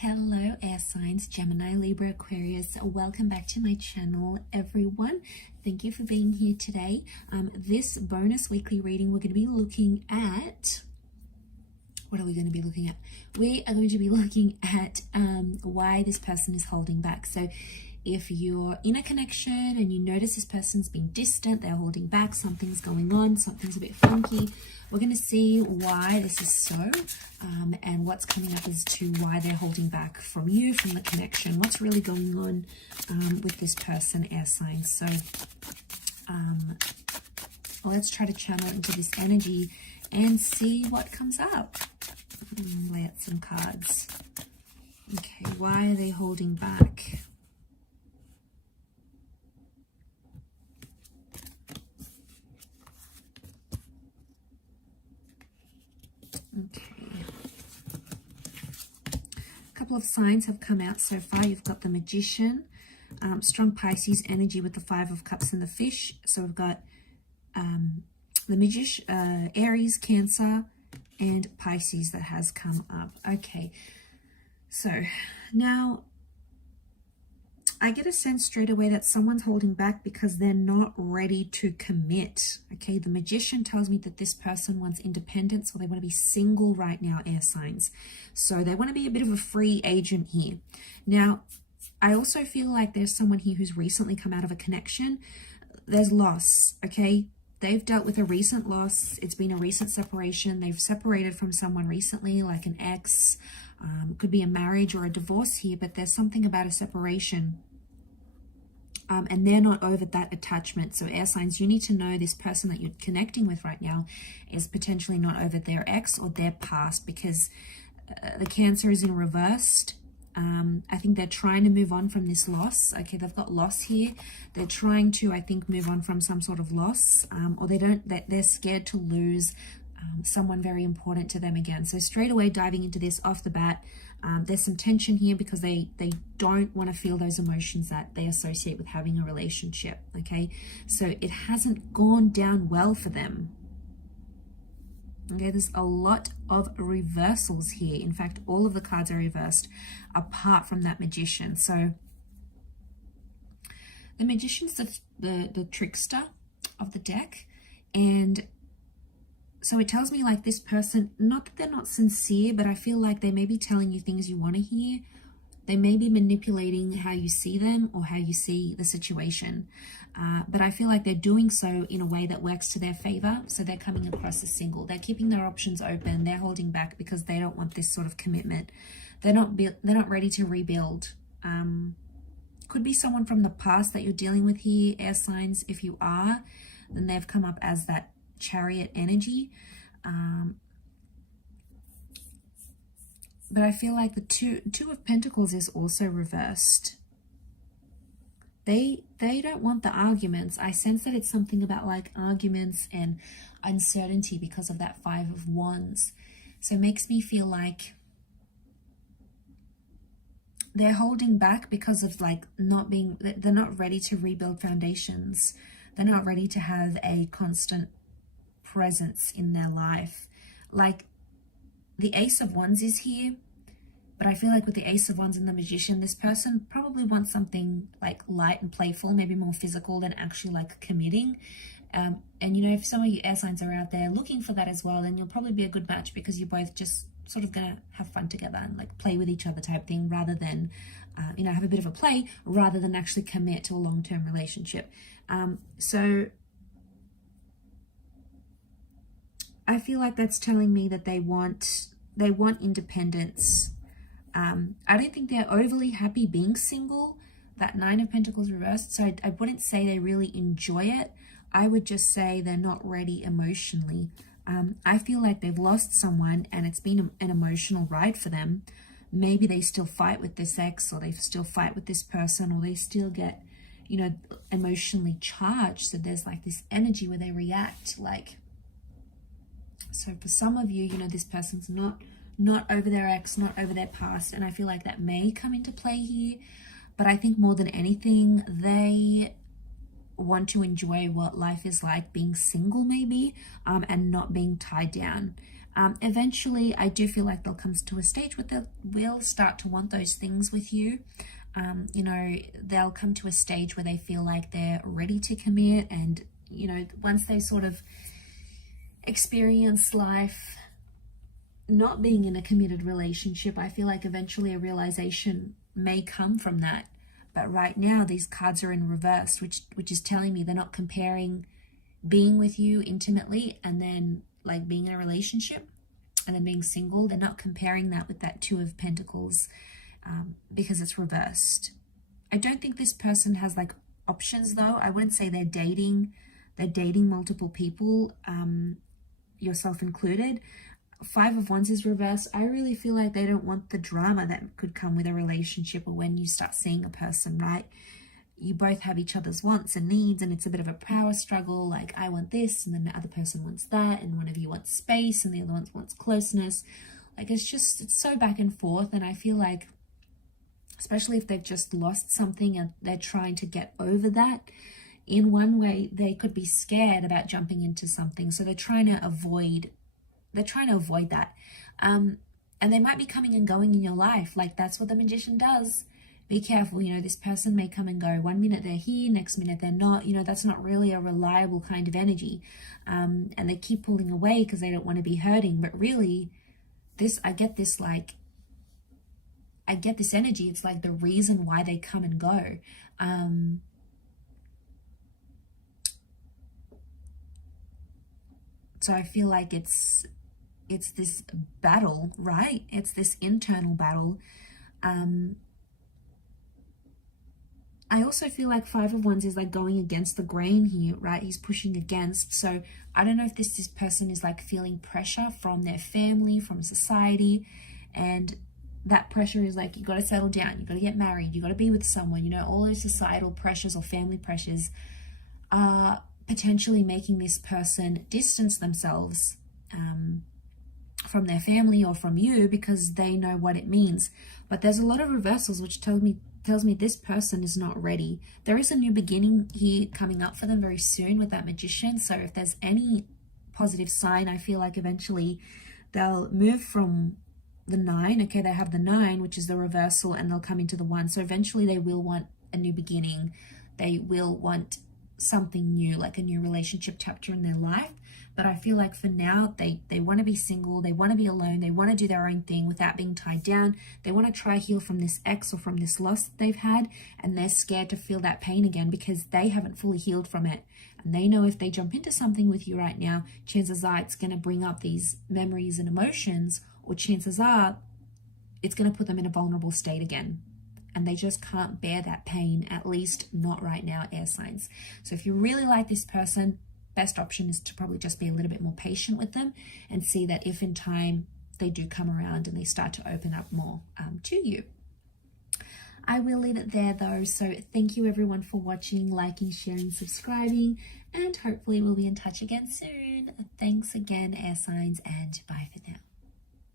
Hello air signs, Gemini, Libra, Aquarius. Welcome back to my channel, everyone. Thank you for being here today. This bonus weekly reading, we're going to be looking at, what are we going to be looking at? We are going to be looking at why this person is holding back. So if you're in a connection and you notice this person's being distant, they're holding back, something's going on, something's a bit funky, we're going to see why this is so and what's coming up as to why they're holding back from you, from the connection, what's really going on with this person, air signs. So let's try to channel into this energy and see what comes up. Lay out some cards. Okay, why are they holding back? Okay. A couple of signs have come out so far. You've got the Magician, strong Pisces energy with the Five of Cups and the Fish. So we've got the Magician, Aries, Cancer, and Pisces that has come up. Okay, so now I get a sense straight away that someone's holding back because they're not ready to commit. Okay, the Magician tells me that this person wants independence, or they want to be single right now, air signs. So they want to be a bit of a free agent here. Now, I also feel like there's someone here who's recently come out of a connection. There's loss, okay? They've dealt with a recent loss. It's been a recent separation. They've separated from someone recently, like an ex. Could be a marriage or a divorce here, but there's something about a separation. And they're not over that attachment. So air signs, you need to know this person that you're connecting with right now is potentially not over their ex or their past, because the Cancer is in reversed. I think they're trying to move on from this loss. Okay, they've got loss here. They're trying to, I think, move on from some sort of loss, or they're scared to lose someone very important to them again. So straight away diving into this off the bat, there's some tension here because they don't want to feel those emotions that they associate with having a relationship. Okay, so it hasn't gone down well for them. Okay, there's a lot of reversals here. In fact, all of the cards are reversed apart from that Magician. So the Magician's the trickster of the deck, and so it tells me like this person, not that they're not sincere, but I feel like they may be telling you things you want to hear. They may be manipulating how you see them or how you see the situation. But I feel like they're doing so in a way that works to their favor. So they're coming across as single. They're keeping their options open. They're holding back because they don't want this sort of commitment. They're not ready to rebuild. Could be someone from the past that you're dealing with here, air signs. If you are, then they've come up as that Chariot energy. But I feel like the two of Pentacles is also reversed. They don't want the arguments. I sense that it's something about like arguments and uncertainty because of that Five of Wands. So it makes me feel like they're holding back because of like they're not ready to rebuild foundations. They're not ready to have a constant presence in their life. Like the Ace of Wands is here, but I feel like with the Ace of Wands and the Magician, this person probably wants something like light and playful, maybe more physical than actually like committing. And you know, if some of you air signs are out there looking for that as well, then you'll probably be a good match because you're both just sort of gonna have fun together and like play with each other type thing, rather than you know, have a bit of a play rather than actually commit to a long-term relationship. So I feel like that's telling me that they want independence. I don't think they're overly happy being single. That Nine of Pentacles reversed. So I wouldn't say they really enjoy it. I would just say they're not ready emotionally. I feel like they've lost someone and it's been an emotional ride for them. Maybe they still fight with this ex, or they still fight with this person, or they still get, you know, emotionally charged. So there's like this energy where they react like. So for some of you, you know, this person's not over their ex, not over their past, and I feel like that may come into play here. But I think more than anything, they want to enjoy what life is like being single maybe, and not being tied down. Eventually, I do feel like they'll come to a stage where they will start to want those things with you. You know, they'll come to a stage where they feel like they're ready to commit, and, you know, once they sort of experience life not being in a committed relationship, I feel like eventually a realization may come from that. But right now, these cards are in reverse, which is telling me they're not comparing being with you intimately and then like being in a relationship and then being single. They're not comparing that with that Two of Pentacles, because it's reversed. I don't think this person has like options though. I wouldn't say they're dating multiple people, yourself included. Five of Wands is reversed. I really feel like they don't want the drama that could come with a relationship, or when you start seeing a person, right? You both have each other's wants and needs, and it's a bit of a power struggle. Like, I want this, and then the other person wants that, and one of you wants space, and the other one wants closeness. Like, it's so back and forth, and I feel like, especially if they've just lost something and they're trying to get over that, in one way, they could be scared about jumping into something. So they're trying to avoid that. And they might be coming and going in your life. Like, that's what the Magician does. Be careful. You know, this person may come and go. One minute they're here, next minute they're not. You know, that's not really a reliable kind of energy. And they keep pulling away because they don't want to be hurting. But really, I get this energy. It's like the reason why they come and go. So I feel like it's this battle, right? It's this internal battle. I also feel like Five of Wands is like going against the grain here, right? He's pushing against. So I don't know if this person is like feeling pressure from their family, from society, and that pressure is like, you got to settle down, you got to get married, you got to be with someone. You know, all those societal pressures or family pressures are potentially making this person distance themselves from their family or from you, because they know what it means. But there's a lot of reversals, which tells me this person is not ready. There is a new beginning here coming up for them very soon with that Magician. So if there's any positive sign, I feel like eventually they'll move from the 9. Okay, they have the 9, which is the reversal, and they'll come into the 1. So eventually they will want a new beginning. They will want something new, like a new relationship chapter in their life. But I feel like for now, they want to be single, they want to be alone, they want to do their own thing without being tied down. They want to try heal from this ex or from this loss that they've had, and they're scared to feel that pain again because they haven't fully healed from it. And they know if they jump into something with you right now, chances are it's going to bring up these memories and emotions, or chances are it's going to put them in a vulnerable state again. And they just can't bear that pain, at least not right now, air signs. So if you really like this person, best option is to probably just be a little bit more patient with them and see that if in time they do come around and they start to open up more to you. I will leave it there though. So thank you everyone for watching, liking, sharing, subscribing, and hopefully we'll be in touch again soon. Thanks again, air signs, and bye for now.